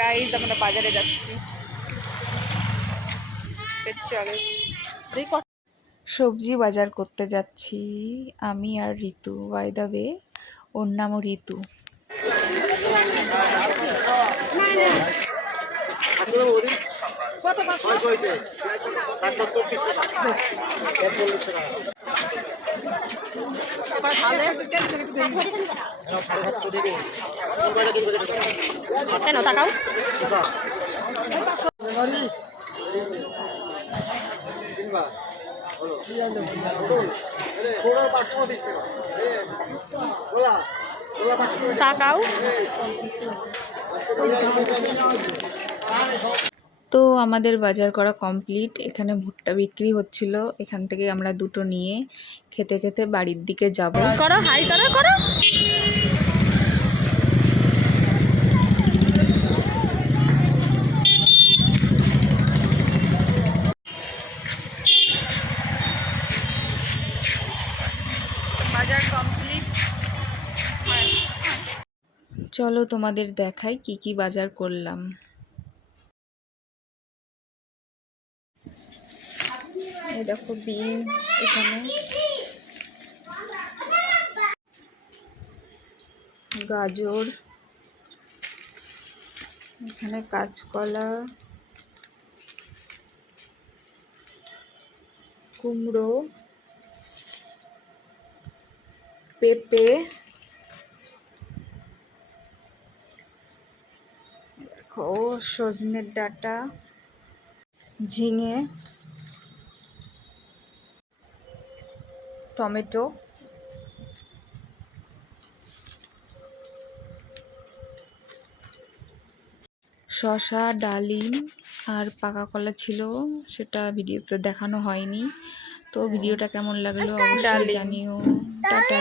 Guys আমরা বাজারে যাচ্ছি, চলো। সবজি বাজার করতে যাচ্ছি আমি আর ঋতু। বাই দ্য ওয়ে, ওর নামও ঋতু। কেন তাকাও? তাকাও। তো আমাদের বাজার করা কমপ্লিট। এখানে ভুট্টা বিক্রি হচ্ছিল, এখান থেকে আমরা দুটো নিয়ে খেতে খেতে বাড়ির দিকে যাব। করো হাই করো করো। বাজার কমপ্লিট। চলো তোমাদের দেখাই কি কি বাজার করলাম। এই দেখো বিনস, এখানে গাজর, এখানে কাঁচকলা, কুমড়ো, পেঁপে, দেখো সজনের ডাঁটা, ঝিঙে, টমেটো, শসা, ডালিম আর পাকা কলা ছিল, সেটা ভিডিওতে দেখানো হয়নি। তো ভিডিওটা কেমন লাগলো অবশ্যই জানিও। টাটা।